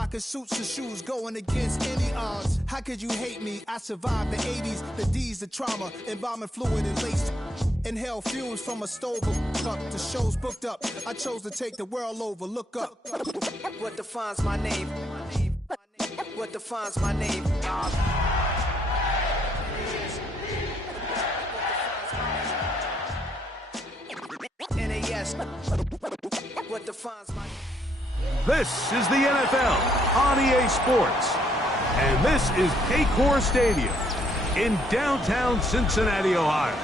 rocking suits and shoes, going against any odds. How could you hate me? I survived the 80s, the D's, the trauma, embalming fluid and laced. Inhale fumes from a stove cup. The show's booked up. I chose to take the world over. Look up. What defines my name? What defines my name? NAS. What defines my name? This is the NFL on EA Sports. And this is Paycor Stadium in downtown Cincinnati, Ohio.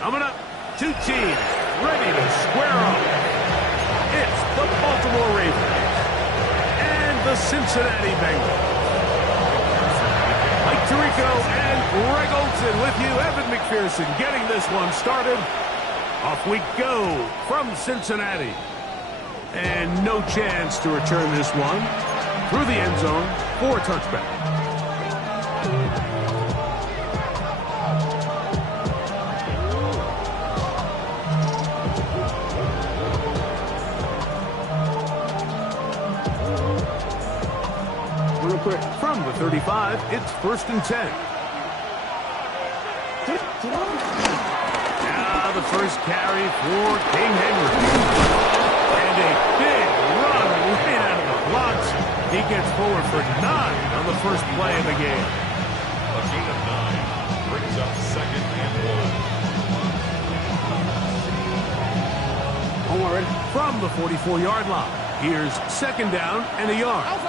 Coming up, two teams ready to square off. It's the Baltimore Ravens and the Cincinnati Bengals. Mike Tirico and Greg Olson with you. Evan McPherson getting this one started. Off we go from Cincinnati. And no chance to return this one through the end zone for a touchback. Real quick, from the 35, it's 1st and 10. Now the first carry for King Henry. And a big run right out of the blocks. He gets forward for 9 on the first play of the game. A gain of 9 brings up 2nd and 1. From the 44-yard line, here's 2nd down and a yard. Gonna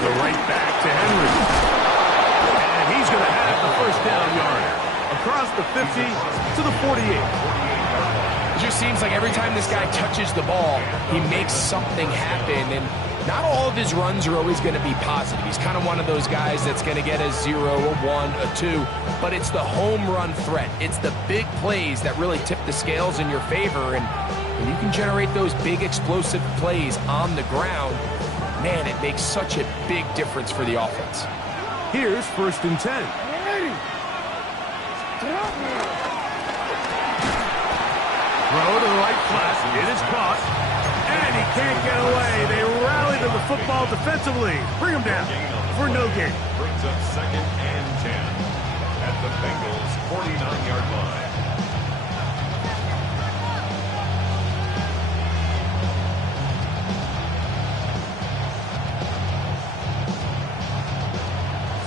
go right back to Henry. And he's gonna have the 1st down yard. Across the 50 to the 48. It just seems like every time this guy touches the ball, he makes something happen, and not all of his runs are always going to be positive. He's kind of one of those guys that's going to get a 0, a 1, a 2, but it's the home run threat. It's the big plays that really tip the scales in your favor, and when you can generate those big explosive plays on the ground, man, it makes such a big difference for the offense. Here's 1st and 10. Throw to the right flat. It is caught. And he can't get away. They rally to the football defensively. Bring him down for no gain. Brings up 2nd and 10 at the Bengals' 49-yard line.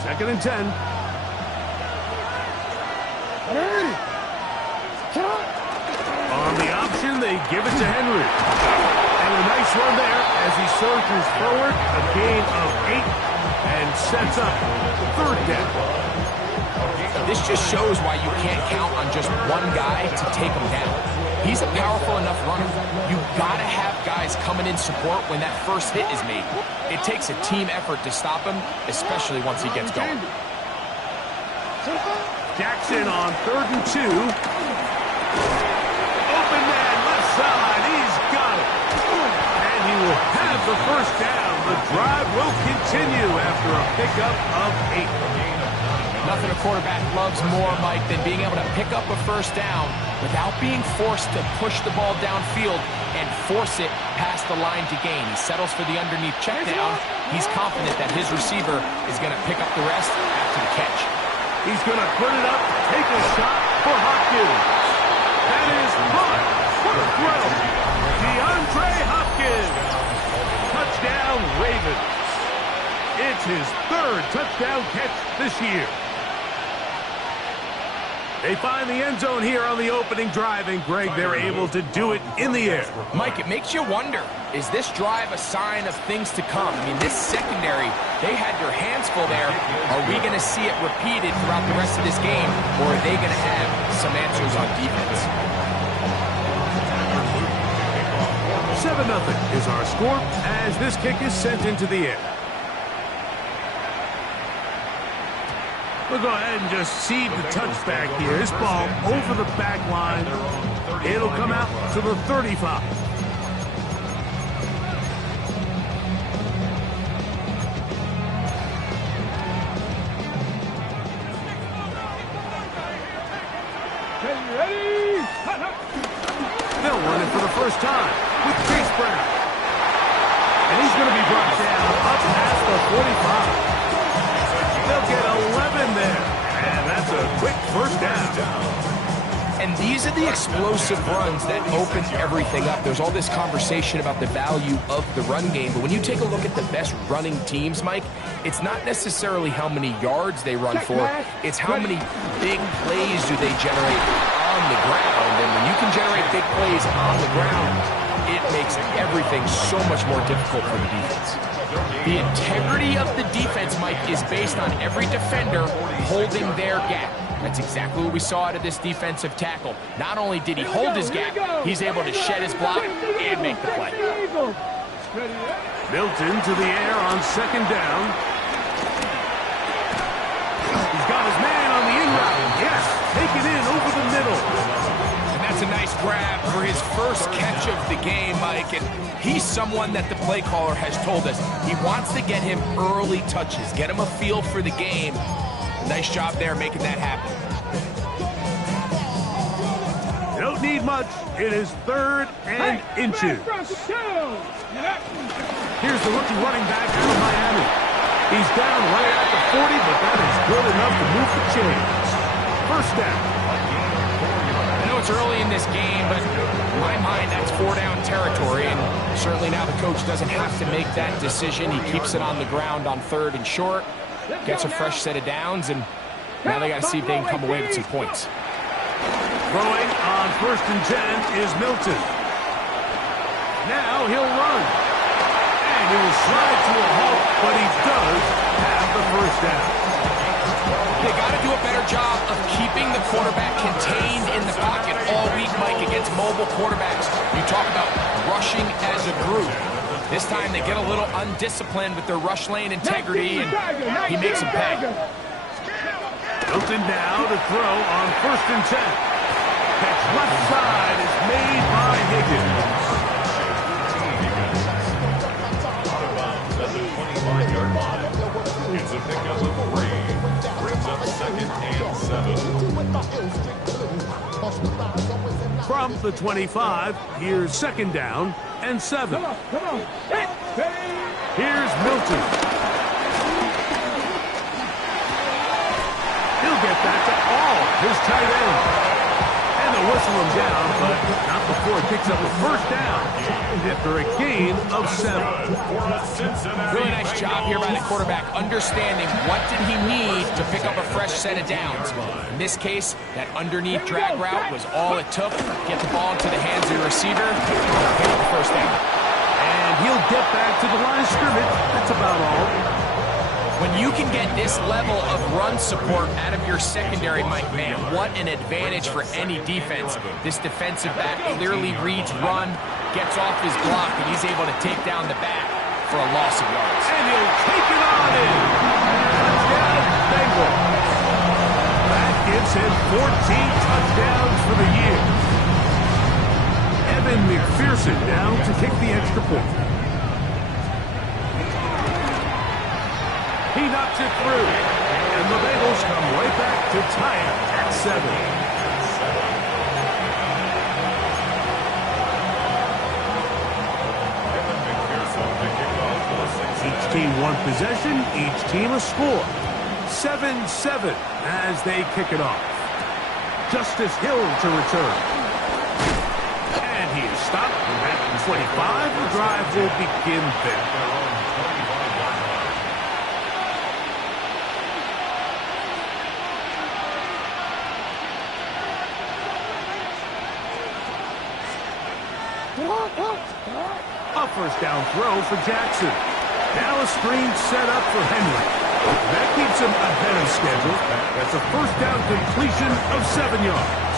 Second and 10. On the option, they give it to Henry. And a nice run there as he surges forward. A gain of 8 and sets up 3rd down. This just shows why you can't count on just one guy to take him down. He's a powerful enough runner. You gotta have guys coming in support when that first hit is made. It takes a team effort to stop him, especially once he gets going. Jackson on 3rd and 2. Open man, left side, he's got it. And he will have the 1st down. The drive will continue after a pickup of 8. Nothing a quarterback loves more, Mike, than being able to pick up a 1st down without being forced to push the ball downfield and force it past the line to gain. He settles for the underneath check down. He's confident that his receiver is going to pick up the rest after the catch. He's going to put it up, take a shot for Hopkins. That is caught. What a throw. DeAndre Hopkins. Touchdown, Ravens. It's his 3rd touchdown catch this year. They find the end zone here on the opening drive, and Greg, they're able to do it in the air. Mike, it makes you wonder, is this drive a sign of things to come? I mean, this secondary, they had their hands full there. Are we going to see it repeated throughout the rest of this game, or are they going to have some answers on defense? 7-0 is our score as this kick is sent into the air. We'll go ahead and just seed the touchback here. This ball over the back line. It'll come out to the 35. They'll run it for the first time with Chase Brown. And he's going to 45. They'll get 11 there. And that's a quick first down. And these are the explosive runs that open everything up. There's all this conversation about the value of the run game, but when you take a look at the best running teams, Mike, it's not necessarily how many yards they run for, it's how many big plays do they generate on the ground. And when you can generate big plays on the ground, it makes everything so much more difficult for the defense. The integrity of the defense, Mike, is based on every defender holding their gap. That's exactly what we saw out of this defensive tackle. Not only did he hold his gap, he's able to shed his block and make the play. Milton to the air on second down. He's got his man on the in route. Yes, take it in over the middle. And that's a nice grab for his first catch of the game, Mike. And he's someone that the play caller has told us he wants to get him early touches, get him a feel for the game. Nice job there making that happen. You don't need much. It is 3rd and inches. Here's the rookie running back out of Miami. He's down right at the 40, but that is good enough to move the chains. First down. I know it's early in this game, but in my mind, that's 4-down territory, and certainly now the coach doesn't have to make that decision. He keeps it on the ground on 3rd and short. Gets a fresh set of downs, and now they got to see if they can come away with some points. Throwing on 1st and 10 is Milton. Now he'll run. And he will slide to a halt, but he does have the first down. They got to do a better job of keeping the quarterback contained in the pocket all week, Mike, against mobile quarterbacks. You talk about rushing as a group. This time they get a little undisciplined with their rush lane integrity, and he makes them pay. Milton now to throw on 1st and 10. Catch left side is made by Higgins. Out of bounds at the 25-yard line. It's a pickup of 3. Brings up 2nd and 7. From the 25, here's 2nd down and 7. Here's Milton. He'll get that to all his tight end. And they'll whistle him down, but not before he picks up a first down after a gain of 7. Really nice job here by the quarterback, understanding what did he need to pick up a fresh set of downs. In this case, that underneath drag route was all it took. Get the ball into the hands of the receiver, pick up the first down. And he'll get back to the line of scrimmage. That's about all. When you can get this level of run support out of your secondary, Mike, man, what an advantage for any defense. This defensive back clearly reads run, gets off his block, and he's able to take down the back for a loss of yards. And he'll take it on in. Touchdown, Bengals. That gives him 14 touchdowns for the year. Evan McPherson down to kick the extra point. He knocks it through, and the Bengals come right back to tie it at 7. Each team one possession, each team a score. 7-7 as they kick it off. Justice Hill to return. And he is stopped at 25. The drive will begin there. A first down throw for Jackson. Now a screen set up for Henry. That keeps him ahead of schedule. That's a first down completion of 7 yards.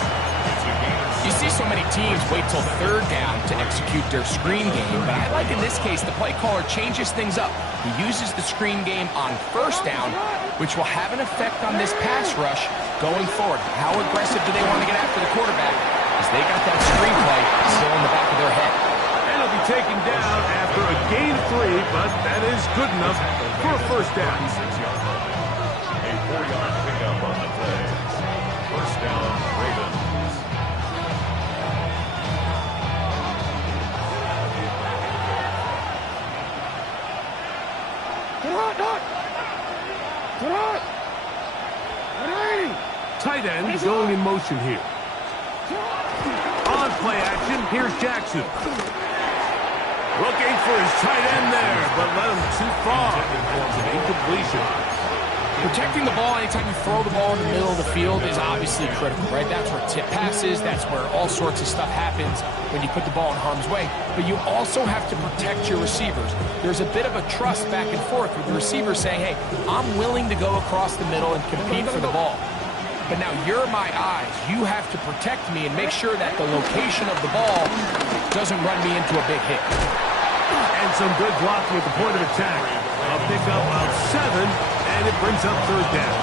You see so many teams wait till 3rd down to execute their screen game, but I like in this case the play caller changes things up. He uses the screen game on 1st down, which will have an effect on this pass rush going forward. How aggressive do they want to get after the quarterback? As they got that screen play still in the back of their head. And he'll be taken down after a gain of 3, but that is good enough for a first down. A 4-yard pickup on the play. First down, Ravens. Tight end going in motion here. On play action, here's Jackson. Looking for his tight end there, but led him too far. It's an incompletion. Protecting the ball anytime you throw the ball in the middle of the field is obviously critical, right? That's where tip passes, that's where all sorts of stuff happens when you put the ball in harm's way. But you also have to protect your receivers. There's a bit of a trust back and forth with the receiver saying, hey, I'm willing to go across the middle and compete for the ball. But now you're my eyes. You have to protect me and make sure that the location of the ball doesn't run me into a big hit. And some good blocking at the point of attack. A pickup of 7, and it brings up third down.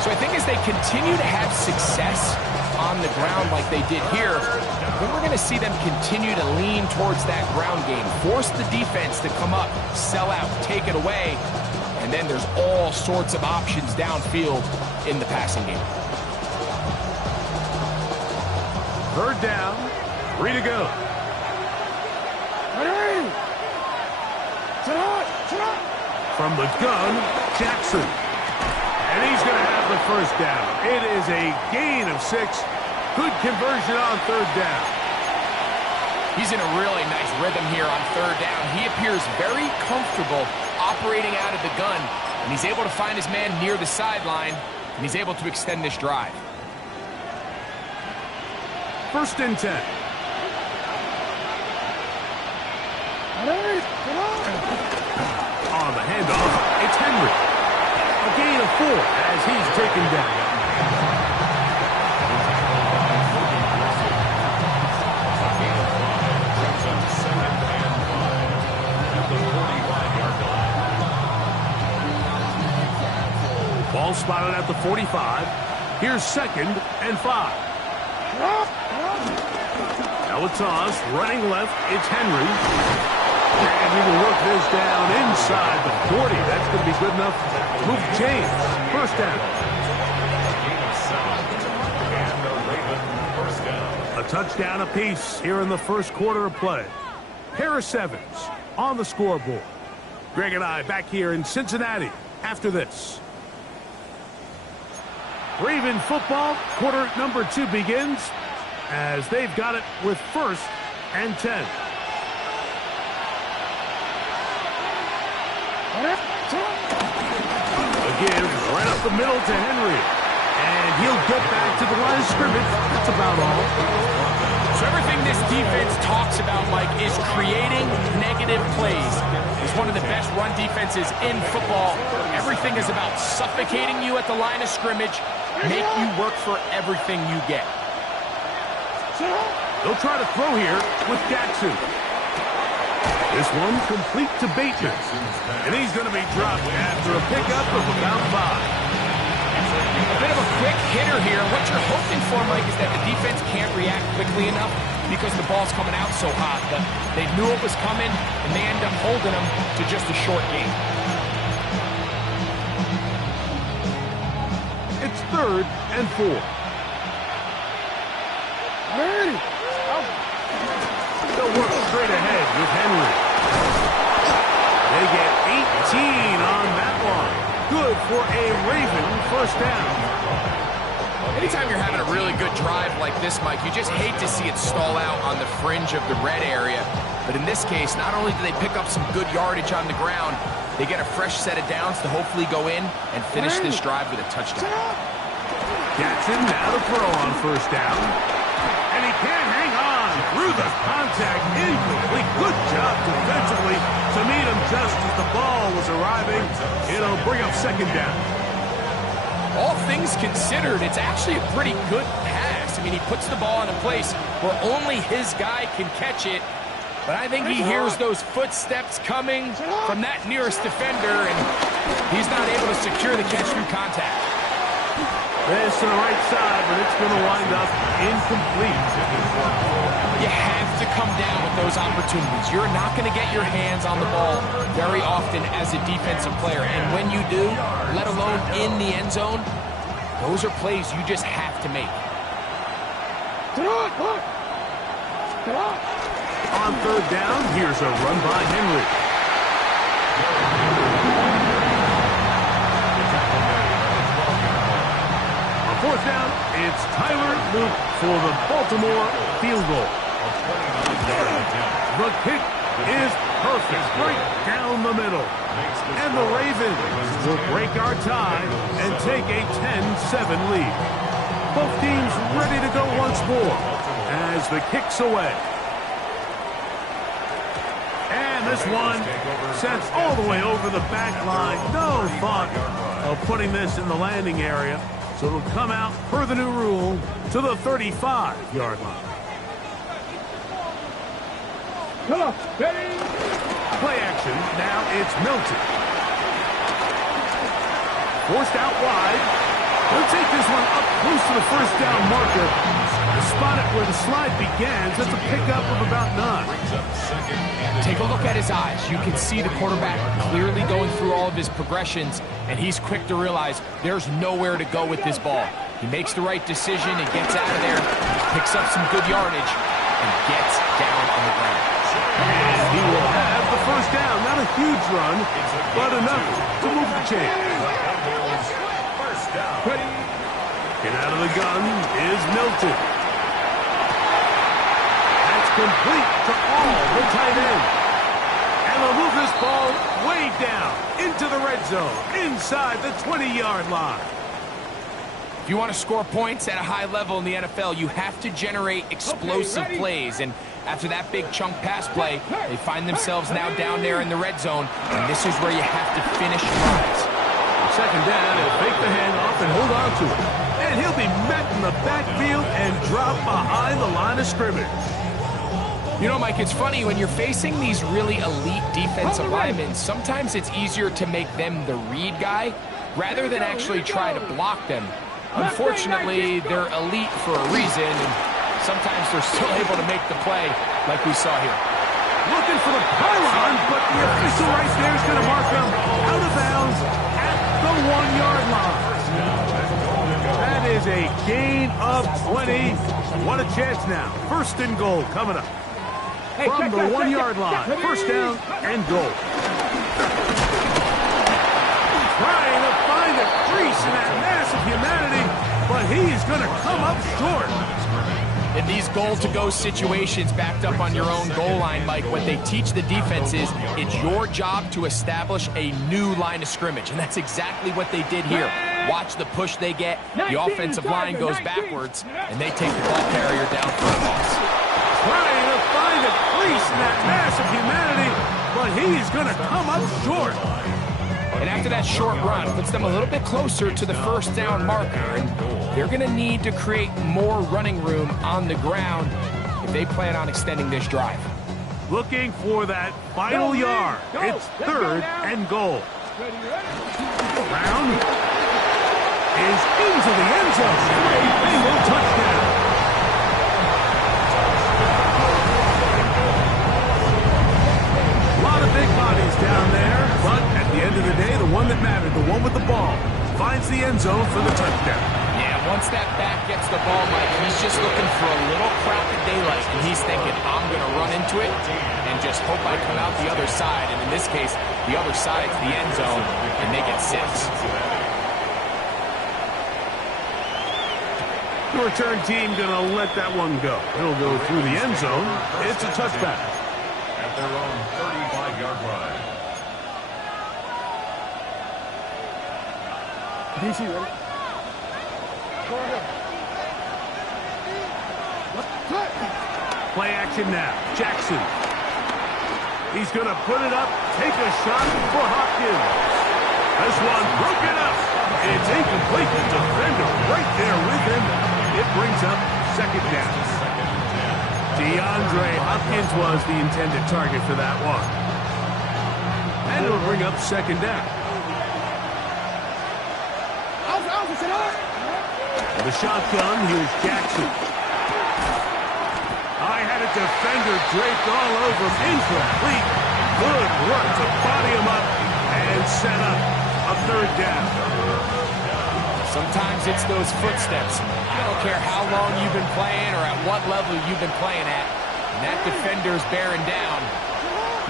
So I think as they continue to have success on the ground like they did here, then we're going to see them continue to lean towards that ground game. Force the defense to come up, sell out, take it away, and then there's all sorts of options downfield in the passing game. Third down, 3 to go. From the gun, Jackson. And he's going to have the first down. It is a gain of 6. Good conversion on third down. He's in a really nice rhythm here on third down. He appears very comfortable operating out of the gun, and he's able to find his man near the sideline, and he's able to extend this drive. First and 10. On the handoff, it's Henry. A gain of 4 as he's taken down. Ball spotted at the 45. Here's 2nd and 5. Now a toss, running left, it's Henry. And he will work this down inside the 40. That's going to be good enough to move the chains. First down. A touchdown apiece here in the first quarter of play. Harris Evans on the scoreboard. Greg and I back here in Cincinnati after this. Raven football, quarter number 2 begins as they've got it with 1st and 10. Again, right up the middle to Henry. And he'll get back to the line of scrimmage. That's about all. So everything this defense talks about, Mike, is creating negative plays. It's one of the best run defenses in football. Everything is about suffocating you at the line of scrimmage, make you work for everything you get. They'll try to throw here with Jackson. This one complete to Bateman. And he's going to be dropped after a pickup of about 5. A bit of a quick hitter here. What you're hoping for, Mike, is that the defense can't react quickly enough because the ball's coming out so hot. But they knew it was coming, and they end up holding them to just a short gain. It's 3rd and 4. They'll work straight ahead with Henry. They get 18 on that one. Good for a Raven first down. Anytime you're having a really good drive like this, Mike, you just hate to see it stall out on the fringe of the red area. But in this case, not only do they pick up some good yardage on the ground, they get a fresh set of downs to hopefully go in and finish this drive with a touchdown. Jackson now to throw on first down. And he can't hang on through the contact. Incomplete. Good job defensively to meet him just as the ball was arriving. It'll bring up 2nd down. All things considered, it's actually a pretty good pass. I mean, he puts the ball in a place where only his guy can catch it. But I think he hears those footsteps coming from that nearest defender, and he's not able to secure the catch through contact. This to the right side, but it's going to wind up incomplete. You have to come down with those opportunities. You're not going to get your hands on the ball very often as a defensive player. And when you do, let alone in the end zone, those are plays you just have to make. On 3rd down, here's a run by Henry. On fourth down, it's Tyler Luke for the Baltimore field goal. The kick is perfect, right down the middle. And the Ravens will break our tie and take a 10-7 lead. Both teams ready to go once more as the kick's away. And this one sent all the way over the back line. No thought of putting this in the landing area. So it'll come out per the new rule to the 35-yard line. Play action. Now it's Milton. Forced out wide. He'll take this one up close to the first down marker. Spot it where the slide begins. That's a pickup of about 9. Take a look at his eyes. You can see the quarterback clearly going through all of his progressions, and he's quick to realize there's nowhere to go with this ball. He makes the right decision and gets out of there, picks up some good yardage, and gets down on the ground. And he will have the first down. Not a huge run, but enough to move the chains. Get out of the gun is Milton. That's complete to all the tight end. And they'll move this ball way down into the red zone, inside the 20-yard line. If you want to score points at a high level in the NFL, you have to generate explosive plays. And after that big chunk pass play, they find themselves now down there in the red zone. And this is where you have to finish drives. Second down, he'll fake the handoff and hold on to it. And he'll be met in the backfield and dropped behind the line of scrimmage. You know, Mike, it's funny, when you're facing these really elite defensive linemen, sometimes it's easier to make them the read guy rather than actually try to block them. Unfortunately, they're elite for a reason, and sometimes they're still able to make the play like we saw here. Looking for the pylon, but the official right there is going to mark them out of bounds at the 1-yard line. That is a gain of 20. What a chance now. First and goal coming up. From the 1-yard line, first down and goal. Trying to find a crease in that mass of humanity, but he's going to come up short. In these goal-to-go situations backed up on your own goal line, Mike, what they teach the defense is it's your job to establish a new line of scrimmage, and that's exactly what they did here. Watch the push they get. The offensive line goes backwards, and they take the ball carrier down for a loss. Trying to find a crease in that mass of humanity, but he's going to come up short. And after that short run, puts them a little bit closer to the first down marker, and they're going to need to create more running room on the ground if they plan on extending this drive. Looking for that final yard. It's third and goal. Brown is into the end zone. A bingo touchdown. A lot of big bodies down there, but at the end of the day, the one that mattered, the one with the ball, finds the end zone for the touchdown. Yeah, once that back gets the ball, Mike, he's just looking for a little crack of daylight, and he's thinking, I'm going to run into it and just hope I come out the other side. And in this case, the other side's the end zone, and they get 6. The return team going to let that one go. It'll go through the end zone. It's a touchback. At their own 35-yard line. DC, ready? Play action now. Jackson. He's going to put it up, take a shot for Hopkins. This one broken up. It's incomplete. The defender right there with him. It brings up second down. DeAndre Hopkins was the intended target for that one. And it'll bring up second down. The shotgun, here's Jackson. I had a defender draped all over him. Incomplete. Good work to body him up and set up a third down. Sometimes it's those footsteps. I don't care how long you've been playing or at what level you've been playing at. And that defender's bearing down.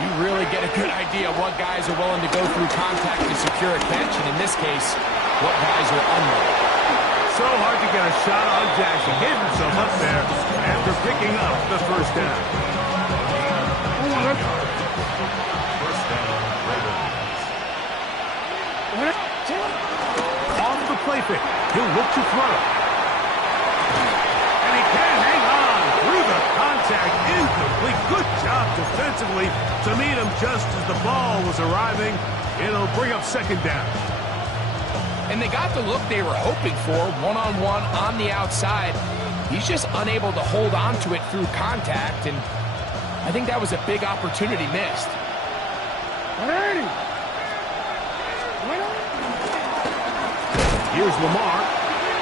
You really get a good idea of what guys are willing to go through contact to secure a catch, and in this case, what guys are unwilling. So hard to get a shot on Jackson. Gave himself up there after picking up the first down. First down, Ravens. Off the play fake. He'll look to throw. And he can hang on through the contact. Incomplete. Good job defensively to meet him just as the ball was arriving. It'll bring up second down. And they got the look they were hoping for, one-on-one on the outside. He's just unable to hold on to it through contact, and I think that was a big opportunity missed. Here's Lamar.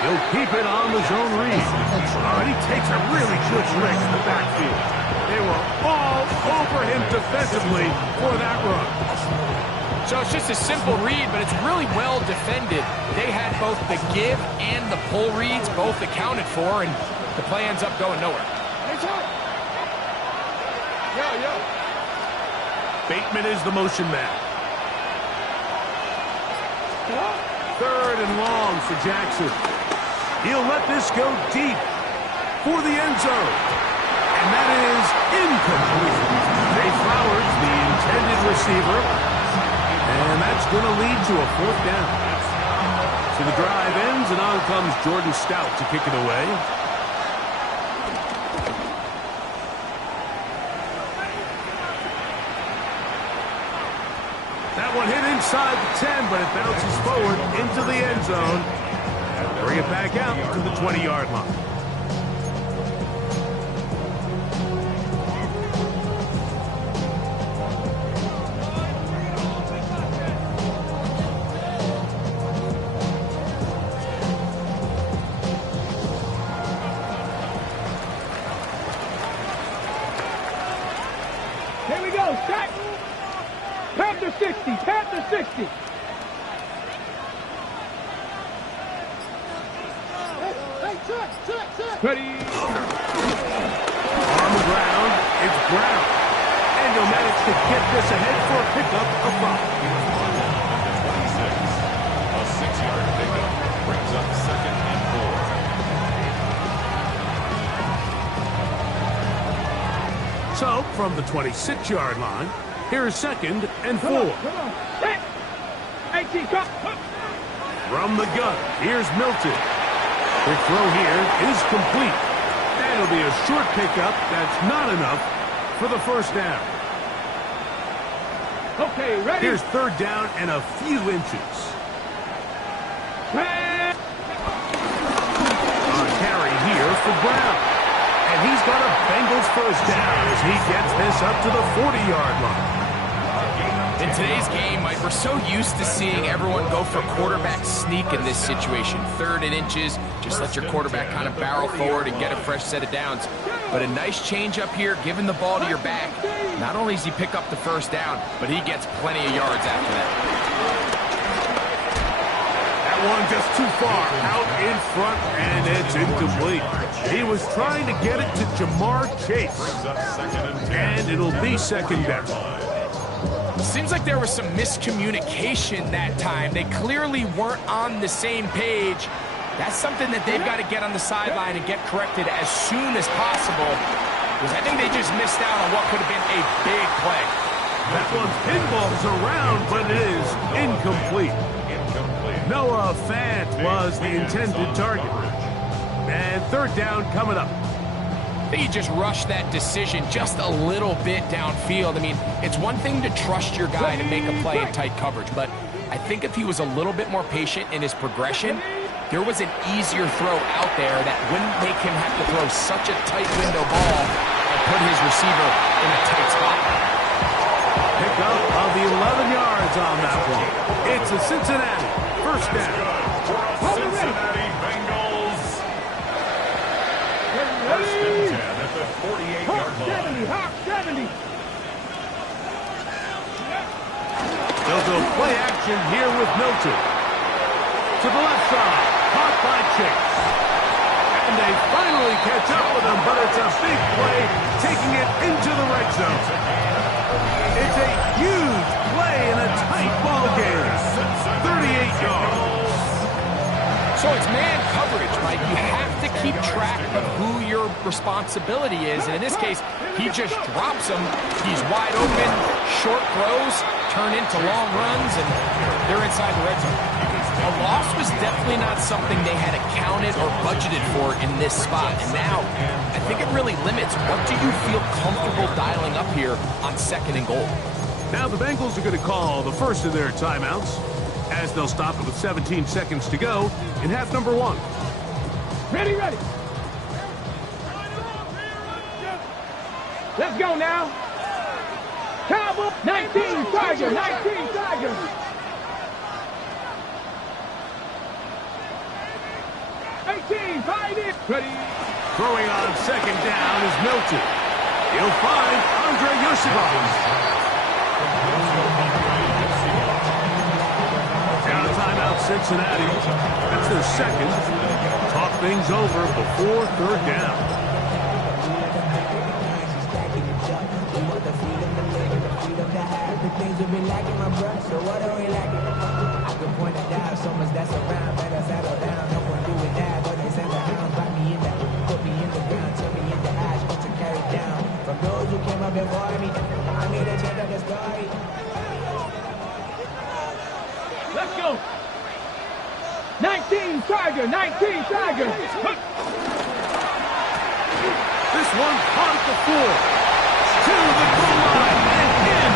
He'll keep it on the zone read. And he takes a really good lick in the backfield. They were all over him defensively for that run. So it's just a simple read, but it's really well defended. They had both the give and the pull reads both accounted for, and the play ends up going nowhere. Bateman is the motion man. Third and long for Jackson. He'll let this go deep for the end zone. And that is incomplete. Jay Flowers, the intended receiver. And that's going to lead to a fourth down. So the drive ends, and on comes Jordan Stout to kick it away. That one hit inside the 10, but it bounces forward into the end zone. Bring it back out to the 20-yard line. Here we go, set. Panther 60, Panther 60. Hey, check. Ready. On the ground, it's Brown. And he'll manage to get this ahead for a pickup of 5. 26. A 6-yard pickup brings up second and 4. So, from the 26-yard line, here's second and 4. Come on. Hey. 18, come. From the gun, here's Milton. Quick throw here is complete. That'll be a short pickup. That's not enough for the first down. Okay, ready. Here's third down and a few inches. On a carry here for Brown. And he's got a Bengals first down as he gets this up to the 40-yard line. In today's game, Mike, we're so used to seeing everyone go for quarterback sneak in this situation. Third and inches, just let your quarterback kind of barrel forward and get a fresh set of downs. But a nice change up here, giving the ball to your back. Not only does he pick up the first down, but he gets plenty of yards after that. That one just too far out in front, and it's incomplete. He was trying to get it to Jamar Chase. And it'll be second down. Seems like there was some miscommunication that time. They clearly weren't on the same page. That's something that they've got to get on the sideline and get corrected as soon as possible, because I think they just missed out on what could have been a big play. That one pinballs around, but it is incomplete. Noah Fant was the intended target. And third down coming up. I think he just rushed that decision just a little bit downfield. I mean, it's one thing to trust your guy to make a play in tight coverage, but I think if he was a little bit more patient in his progression, there was an easier throw out there that wouldn't make him have to throw such a tight window ball and put his receiver in a tight spot. Pick up of the 11 yards on that one. It's a Cincinnati first down. Cincinnati Bengals. First and 10 at the 48-yard line. Hawk 70. They'll go play action here with Milton. To the left side, caught by Chase. And they finally catch up with him, but it's a big play, taking it into the red zone. It's a huge play in a tight ball game. 38 yards. So it's man coverage, Mike. You have to keep track of who your responsibility is. And in this case, he just drops him. He's wide open. Short throws turn into long runs, and they're inside the red zone. A loss was definitely not something they had accounted or budgeted for in this spot. And now, I think it really limits what do you feel comfortable dialing up here on 2nd and goal. Now the Bengals are going to call the first of their timeouts as they'll stop it with 17 seconds to go in half number 1. Ready, ready. Let's go now. Cowboy, 19, Tiger, 19, Tiger. Ready. Throwing on 2nd down is Milton. He'll find Andre Yosifov. Now a timeout, Cincinnati. That's their 2nd. Talk things over before 3rd down. Let's go. 19 Tiger, 19 Tiger. This one caught at the floor. To the goal line and in.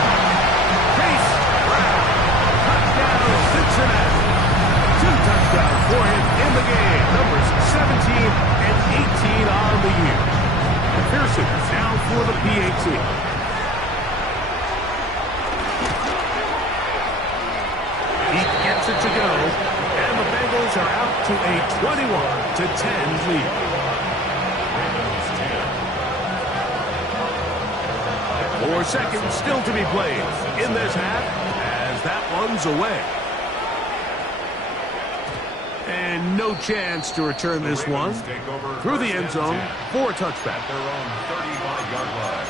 Chase Brown. Touchdown Cincinnati. 2 touchdowns for him in the game. Numbers 17 and 18 on the year. Pearson down for the PAT. He gets it to go, and the Bengals are out to a 21-10 lead. 4 seconds still to be played in this half as that one's away. And no chance to return this one through the end zone for a touchback. Their own 35-yard line.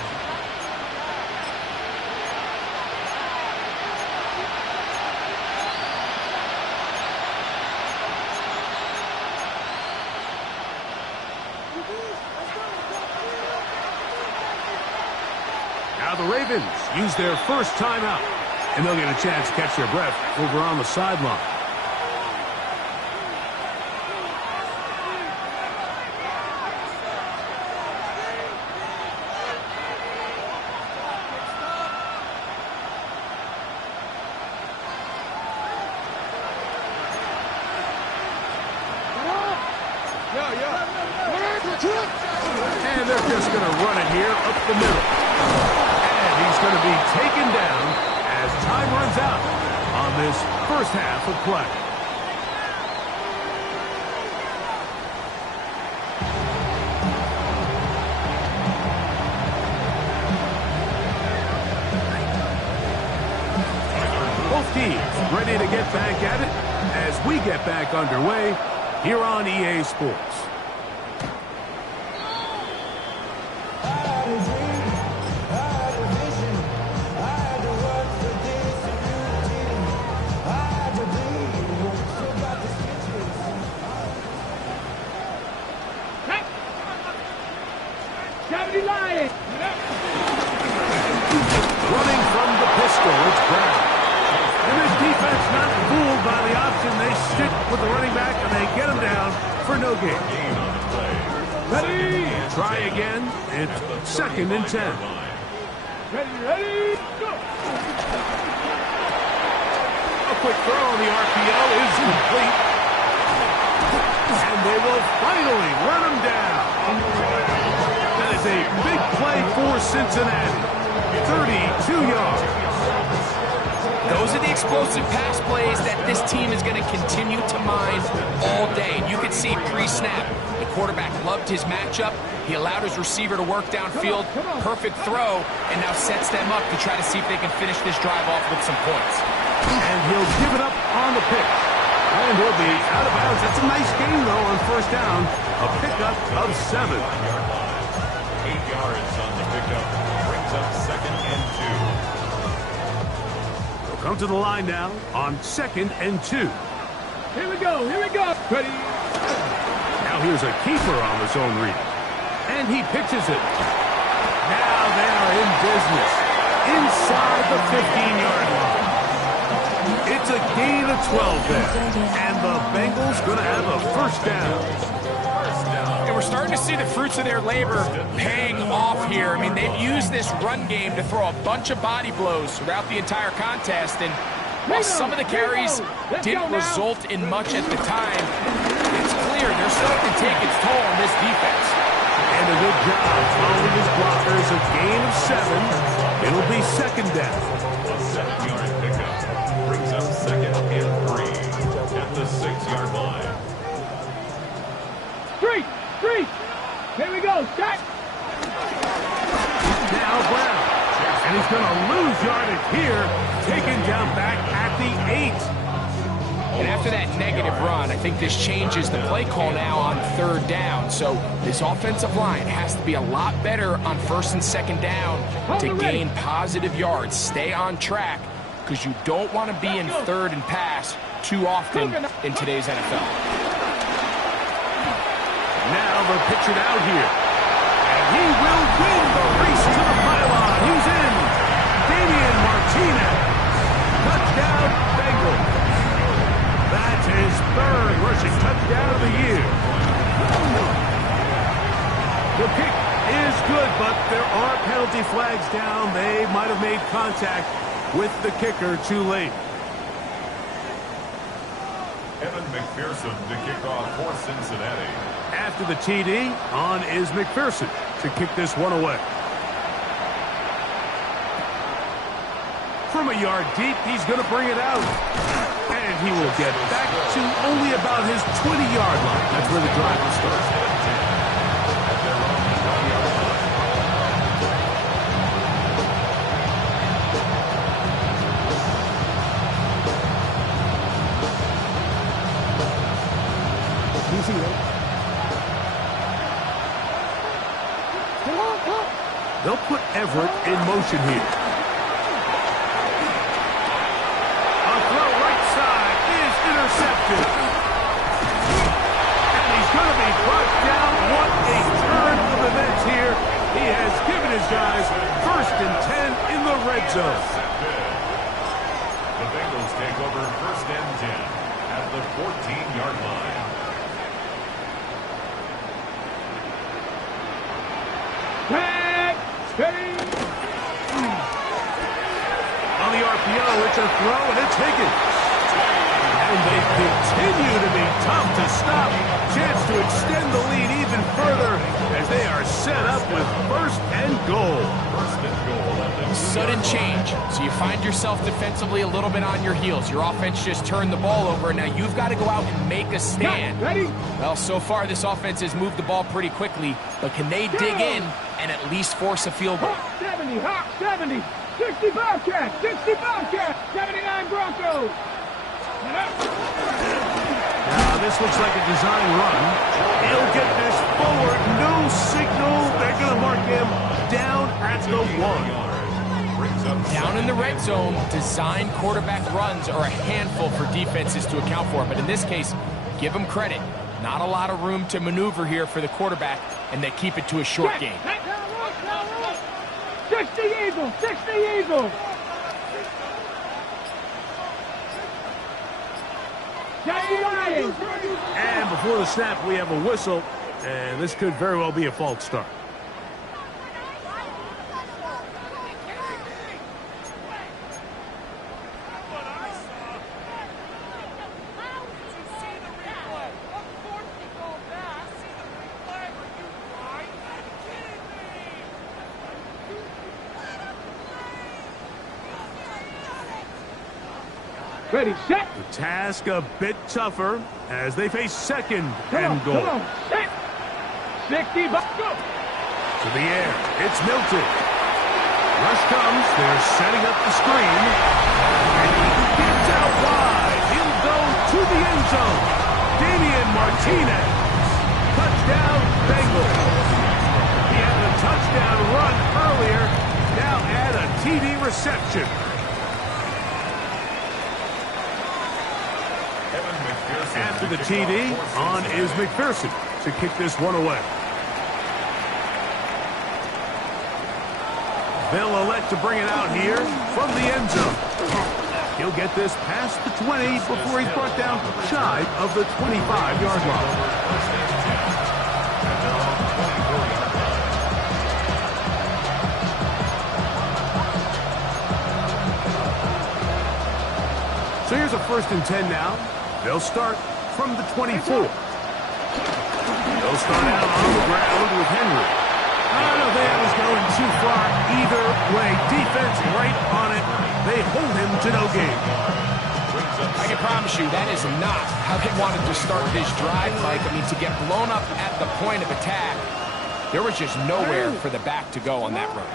Now the Ravens use their first timeout, and they'll get a chance to catch their breath over on the sideline. And they're just going to run it here up the middle. And he's going to be taken down as time runs out on this first half of play. Both teams ready to get back at it as we get back underway here on EA Sports. Running from the pistol, it's Brown. And this defense not fooled by the option. They stick with the running back and they get him down for no gain. Ready. Try again. It's 2nd and 10. Ready, go. A quick throw on the RPO is complete. And they will finally run him down. That is a big play for Cincinnati. 32 yards. Those are the explosive pass plays that this team is going to continue to mine all day. And you can see pre-snap, the quarterback loved his matchup. He allowed his receiver to work downfield. Perfect throw, and now sets them up to try to see if they can finish this drive off with some points. And he'll give it up on the pick. And he'll be out of bounds. That's a nice game, though, on first down. A pickup of 7. 8 yards on the pickup. Brings up 2nd and 2. come to the line now on 2nd and 2. Here we go. Here we go. Ready. Now here's a keeper on the zone read. And he pitches it. Now they are in business inside the 15-yard line. It's a gain of 12 there. And the Bengals going to have a first down. And we're starting to see the fruits of their labor paying off here. I mean, they've used this run game to throw a bunch of body blows throughout the entire contest. And while some of the carries didn't result in much at the time, it's clear they're starting to take its toll on this defense. And a good job following his blockers. A gain of 7. It'll be second down. A 7-yard pickup brings up 2nd and 3 at the 6-yard line. Three. Here we go. Set. Now Brown. And he's going to lose yardage here. Taken down back at the 8. And after that negative run, I think this changes the play call now on 3rd down. So this offensive line has to be a lot better on 1st and 2nd down to gain positive yards. Stay on track because you don't want to be in 3rd and pass too often in today's NFL. Now they'll pitch it out here. And he will win the race to the pylon. He's in. Damian Martinez. Touchdown, Bengals. That's his 3rd rushing touchdown of the year. The kick is good, but there are penalty flags down. They might have made contact with the kicker too late. Evan McPherson to kick off for Cincinnati. After the TD, on is McPherson to kick this one away. From a yard deep, he's going to bring it out. And he will get back to only about his 20-yard line. That's where the drive will start. They'll put Everett in motion here. A throw right side is intercepted. And he's going to be brought down. What a turn of events here. He has given his guys 1st and 10 in the red zone. The Bengals take over 1st and 10 at the 14-yard line. Steady. On the RPO, it's a throw, and it's taken. And they continue to be tough to stop. Chance to extend the lead even further as they are set up with 1st and goal. 1st and goal. Sudden change. So you find yourself defensively a little bit on your heels. Your offense just turned the ball over. Now you've got to go out and make a stand. Ready? Well, so far this offense has moved the ball pretty quickly, but can they dig in and at least force a field goal? Hawk 70, Hawk 70, 60 Bobcats, 60 Bobcats, 79 Broncos. Now this looks like a design run. He'll get this forward. No signal. They're going to mark him down at the 1. Down in the red zone, design quarterback runs are a handful for defenses to account for. But in this case, give them credit. Not a lot of room to maneuver here for the quarterback, and they keep it to a short game. 60 Eagles, 60 Eagles. And before the snap, we have a whistle, and this could very well be a false start. Ready, set. The task a bit tougher as they face 2nd and goal. Come on, set. 60, go. To the air, it's Milton. Rush comes, they're setting up the screen. And he gets out wide. He'll go to the end zone. Damian Martinez. Touchdown, Bengals. He had a touchdown run earlier. Now add a TD reception. After the TD, on is McPherson to kick this one away. They'll elect to bring it out here from the end zone. He'll get this past the 20 before he's brought down shy of the 25-yard line. So here's a 1st and 10 now. They'll start from the 24. They'll start out on the ground with Henry. I don't think I was going too far either way. Defense right on it. They hold him to no gain. I can promise you that is not how they wanted to start this drive, Mike. I mean, to get blown up at the point of attack, there was just nowhere for the back to go on that run.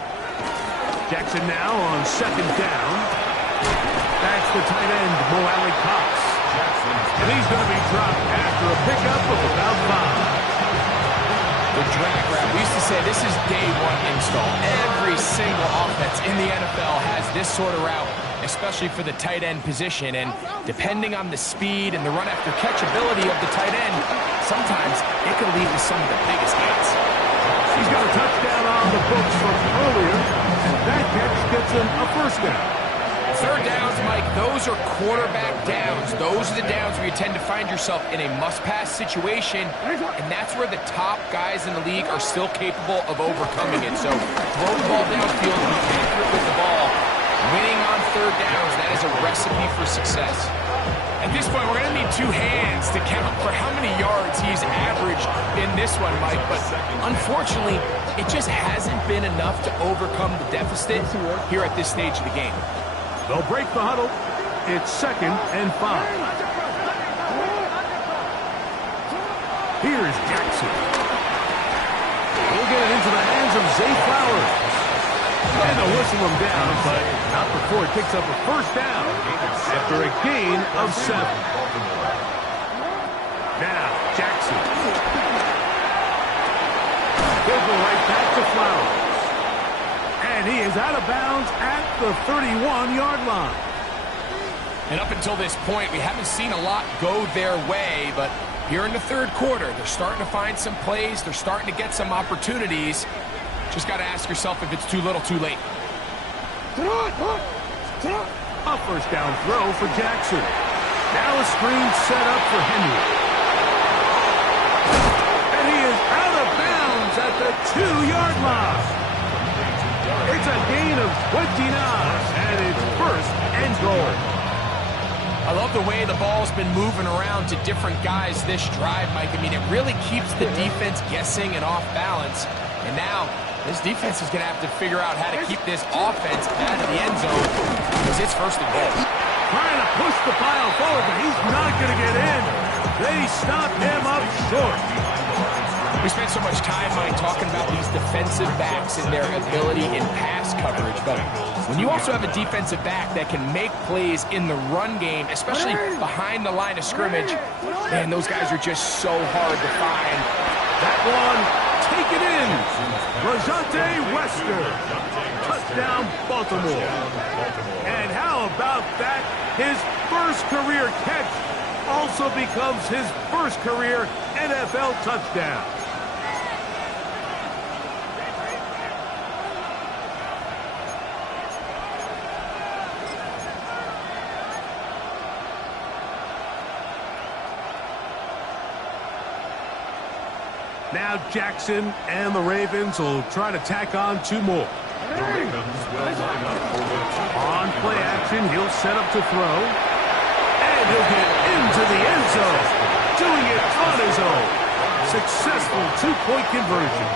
Jackson now on 2nd down. That's the tight end, Mo Alley-Cox. And he's going to be dropped after a pickup of about 5. The drag route. We used to say this is day one install. Every single offense in the NFL has this sort of route, especially for the tight end position. And depending on the speed and the run after catch ability of the tight end, sometimes it can lead to some of the biggest hits. He's got a touchdown on the books from earlier, and that catch gets him a 1st down. 3rd downs, Mike, those are quarterback downs. Those are the downs where you tend to find yourself in a must-pass situation, and that's where the top guys in the league are still capable of overcoming it. So throw the ball downfield, be accurate with the ball. Winning on 3rd downs, that is a recipe for success. At this point, we're going to need 2 hands to count for how many yards he's averaged in this one, Mike. But unfortunately, it just hasn't been enough to overcome the deficit here at this stage of the game. They'll break the huddle. It's 2nd and 5. Here's Jackson. We'll get it into the hands of Zay Flowers. And they'll whistle him down, but not before he picks up a 1st down after a gain of 7. Now, Jackson. He'll go right back to Flowers. And he is out of bounds at the 31-yard line. And up until this point, we haven't seen a lot go their way, but here in the 3rd quarter, they're starting to find some plays. They're starting to get some opportunities. Just got to ask yourself if it's too little, too late. A 1st down throw for Jackson. Now a screen set up for Henry. And he is out of bounds at the 2-yard line. It's a gain of 29, and it's 1st and goal. I love the way the ball's been moving around to different guys this drive, Mike. I mean, it really keeps the defense guessing and off balance. And now, this defense is going to have to figure out how to keep this offense out of the end zone because it's 1st and goal. Trying to push the pile forward, but he's not going to get in. They stop him up short. We spent so much time, Mike, talking about these defensive backs and their ability in pass coverage. But when you also have a defensive back that can make plays in the run game, especially behind the line of scrimmage, man, those guys are just so hard to find. That one, take it in. Rajante Wester. Touchdown, Baltimore. And how about that? His 1st career catch also becomes his 1st career NFL touchdown. Now Jackson and the Ravens will try to tack on 2 more. On play action, he'll set up to throw. And he'll get into the end zone. Doing it on his own. Successful 2-point conversion.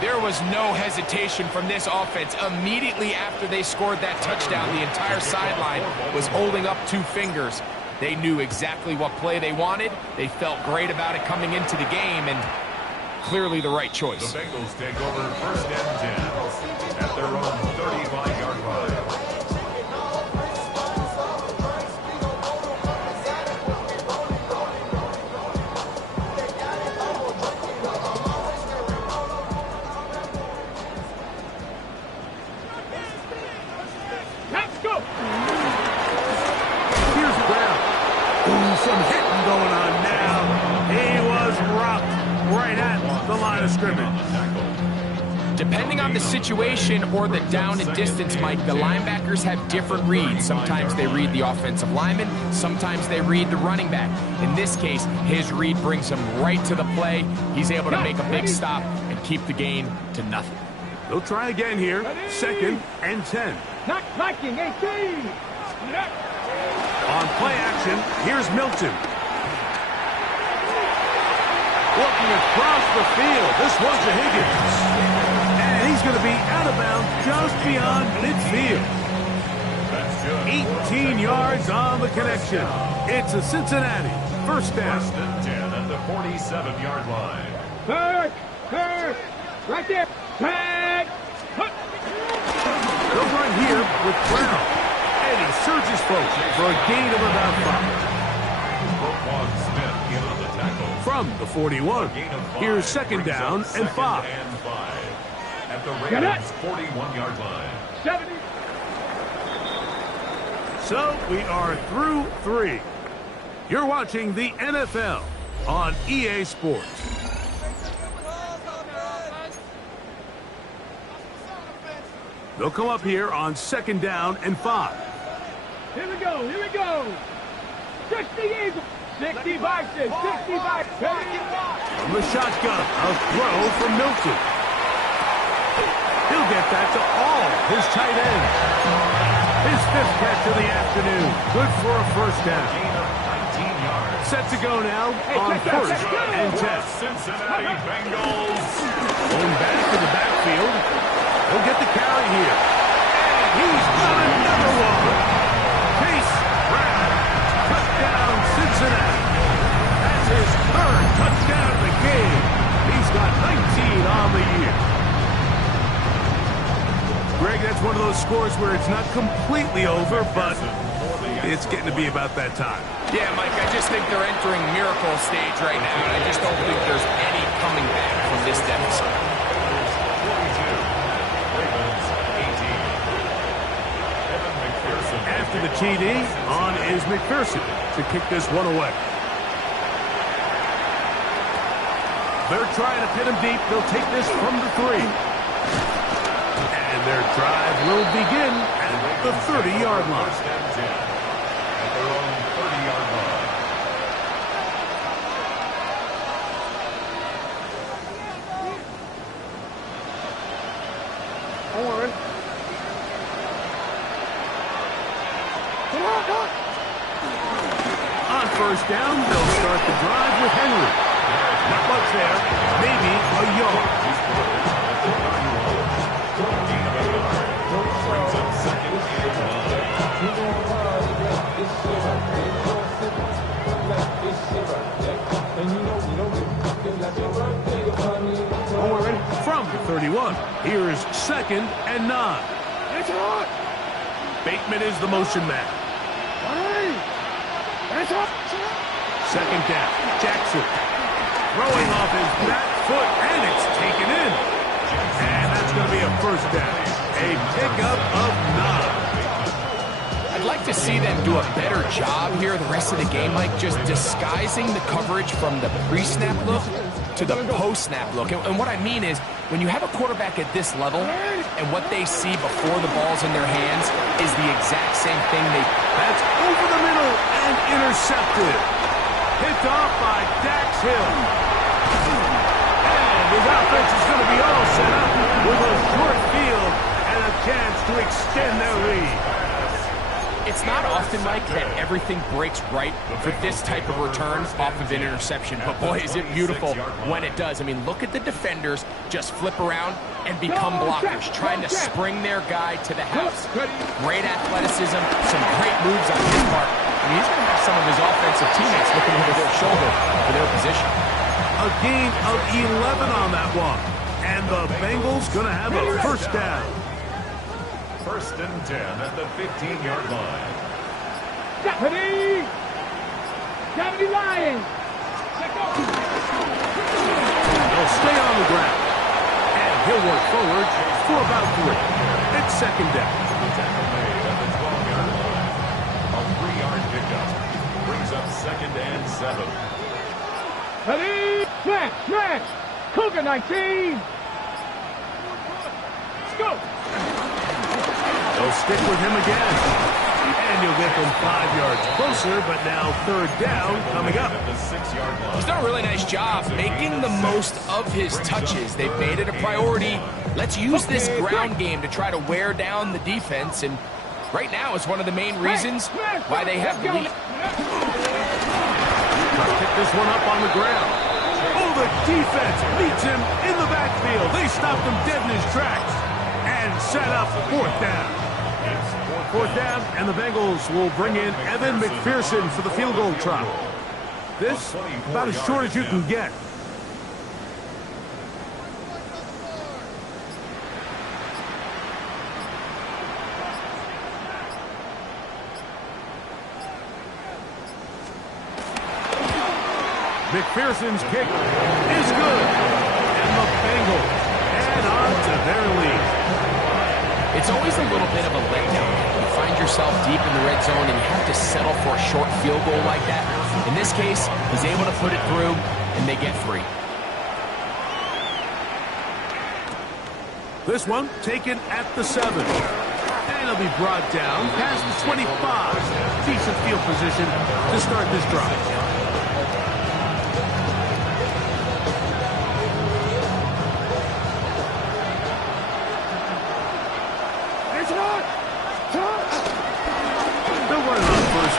There was no hesitation from this offense. Immediately after they scored that touchdown, the entire sideline was holding up 2 fingers. They knew exactly what play they wanted. They felt great about it coming into the game, and clearly the right choice. The Bengals take over 1st and 10 at their own 35-yard line. Let's go! Here's Brown. some hitting going on now. He was rocked right at the line of scrimmage. Depending on the situation or the down and distance, Mike, the linebackers have different reads. Sometimes they read the offensive lineman, sometimes they read the running back. In this case, his read brings him right to the play. He's able to make a big stop and keep the gain to nothing. They'll try again here. 2nd and 10. Not liking 18. On play action, here's Milton. Looking across the field, this one's to Higgins. And he's going to be out of bounds just beyond midfield. 18 yards on the connection. It's a Cincinnati first down. 1st and 10 at the 47-yard line. Back, right there. Back. They'll run here with Brown. And he surges folks for a gain of about 5. Smith in on the tackle. From the 41, here's 2nd down and 5. At the Ravens' 41-yard line. 70. So we are through 3. You're watching the NFL on EA Sports. They'll come up here on 2nd down and 5. Here we go. 60 Eagles. 65, 65. From the shotgun, a throw from Milton. He'll get that to all his tight ends. His 5th catch of the afternoon. Good for a first down. Set to go now on 1st and 10. Cincinnati Bengals. Going back to the backfield. He'll get the carry here. And he's got another one. Chase Brown. Touchdown, Cincinnati. That's his 3rd touchdown of the game. He's got 19 on the year. Greg, that's one of those scores where it's not completely over, but it's getting to be about that time. Yeah, Mike, I just think they're entering miracle stage right now, and I just don't think there's any coming back from this deficit. After the TD, on is McPherson to kick this one away. They're trying to pin him deep. They'll take this from the 3. And their drive will begin at the 30-yard line. At their own 30-yard line. Horn. On 1st down, they'll start the drive with Henry. Not much there. Maybe a yard. Brings up 2nd Horn from the 31. Here's 2nd and 9. It's hot. Bateman is the motion man. It's hot. 2nd down. Jackson throwing off his back foot, and it's taken in. And that's going to be a first down. A pickup of 9. I'd like to see them do a better job here the rest of the game, Mike, just disguising the coverage from the pre-snap look to the post-snap look. And what I mean is, when you have a quarterback at this level, and what they see before the ball's in their hands is the exact same thing they... That's over the middle and intercepted. Picked off by Dax Hill. And his offense is going to be all set up with a short field and a chance to extend their lead. It's not often, Mike, that everything breaks right for this type of return off of an interception. But boy, is it beautiful when it does. I mean, look at the defenders just flip around and become blockers, trying to spring their guy to the house. Great athleticism, some great moves on his part. I mean, he's going to have some of his offensive teammates looking over their shoulder for their position. A gain of 11 on that one. And the Bengals going to have a first down. 1st and 10 at the 15-yard line. Deputy Lions. They'll stay on the ground. And he'll work forward for about 3. It's 2nd down. The tackle made at the 12-yard line. A 3-yard pickup. Brings up 2nd catch. Cougar 19. Let's go. They'll stick with him again. And you'll get them 5 yards closer, but now third down coming up. He's done a really nice job making the most of his touches. They've made it a priority. Let's use this ground game to try to wear down the defense, and right now it's one of the main reasons why they have the lead. Try to pick this one up on the ground. Oh, the defense meets him in the backfield. They stopped him dead in his tracks and set up fourth down. Fourth down, and the Bengals will bring in Evan McPherson for the field goal try. This, about as short as you can get. McPherson's kick is good, and the Bengals add on to their lead. It's always a little bit of a letdown. You find yourself deep in the red zone and you have to settle for a short field goal like that. In this case, he's able to put it through, and they get 3. This one taken at the 7. And it'll be brought down past the 25. Decent field position to start this drive.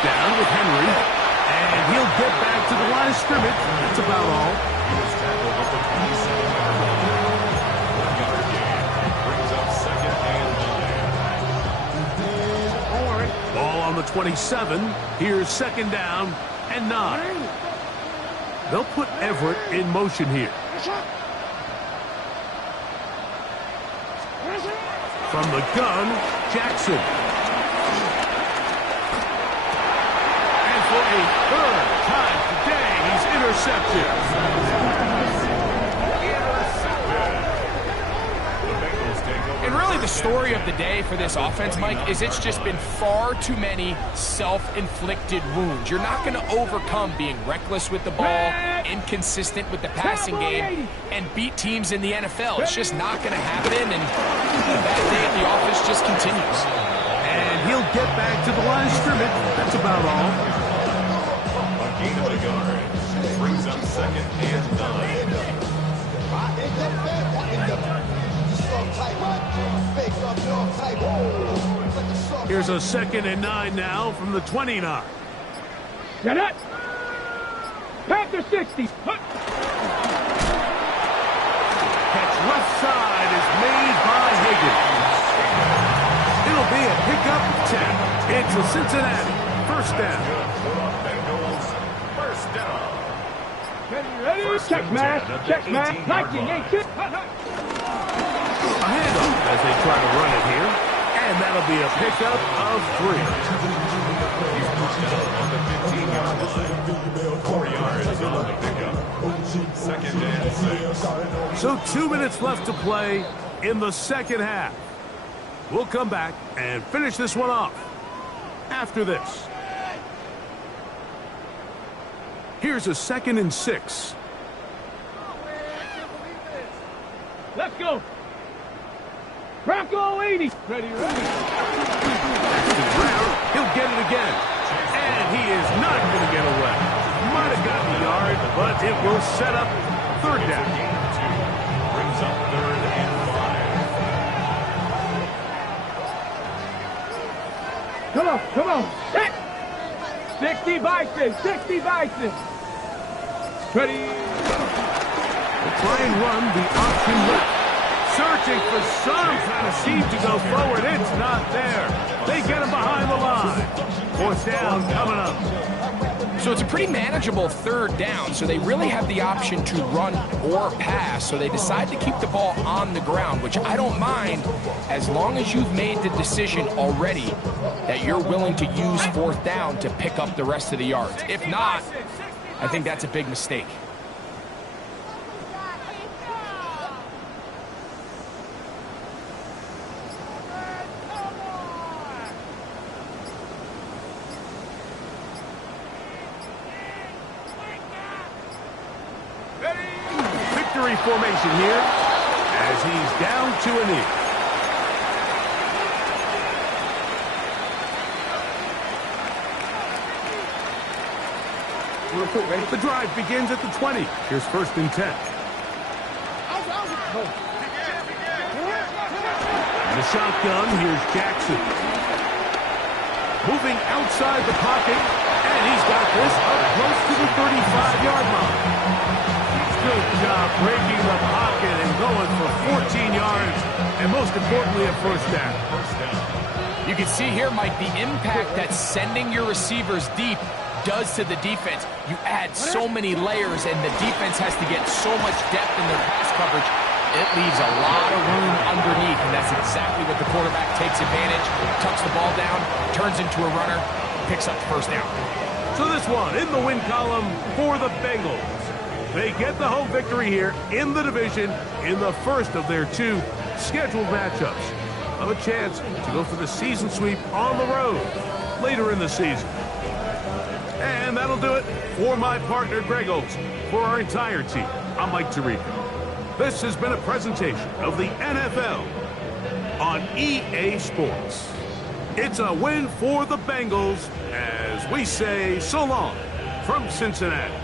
Down with Henry, and he'll get back to the line of scrimmage. That's about all. He was tackled at the 27. 1-yard gain. Brings up second and 9. Ball on the 27. Here's second down and 9. They'll put Everett in motion here. From the gun, Jackson. For a third time today, he's intercepted. And really the story of the day for this offense, Mike, is it's just been far too many self-inflicted wounds. You're not going to overcome being reckless with the ball, inconsistent with the passing game, and beat teams in the NFL. It's just not going to happen, and the bad day at the office just continues. And he'll get back to the line of scrimmage. That's about all. Gain of the guard. Brings up second and 9. Here's a second and 9 now from the 29. Get it. Panther 60. Catch left side is made by Higgins. It'll be a pickup of 10. It's a Cincinnati first down. First down. Ready? Check man. Check man. 1918. A handoff as they try to run it here. And that'll be a pickup of 3. He's pushed down on the 15-yard line. 4 yards on the pickup. Second and 6. So 2 minutes left to play in the second half. We'll come back and finish this one off after this. Here's a second and 6. Let's go. Bronco 80. Ready. He'll get it again. And he is not going to get away. Might have gotten a yard, but it will set up third down. Brings up third and 5. Come on. Set. 60 Bison. 60 Bison. Ready. We'll try and run the option left. Searching for some kind of seam to go forward. It's not there. They get him behind the line. Fourth down coming up. So it's a pretty manageable third down, so they really have the option to run or pass, so they decide to keep the ball on the ground, which I don't mind as long as you've made the decision already that you're willing to use fourth down to pick up the rest of the yards. If not, I think that's a big mistake. formation here as he's down to a knee. The drive begins at the 20. Here's 1st and 10. The shotgun, here's Jackson. Moving outside the pocket, and he's got this up close to the 35-yard line. Good job breaking the pocket and going for 14 yards, and most importantly, a 1st down. You can see here, Mike, the impact that sending your receivers deep does to the defense. You add so many layers, and the defense has to get so much depth in their pass coverage. It leaves a lot of room underneath, and that's exactly what the quarterback takes advantage, tucks the ball down, turns into a runner, picks up the 1st down. So this one in the win column for the Bengals. They get the home victory here in the division in the 1st of their 2 scheduled matchups. Have a chance to go for the season sweep on the road later in the season. And that'll do it for my partner, Greg Olson. For our entire team, I'm Mike Tirico. This has been a presentation of the NFL on EA Sports. It's a win for the Bengals as we say so long from Cincinnati.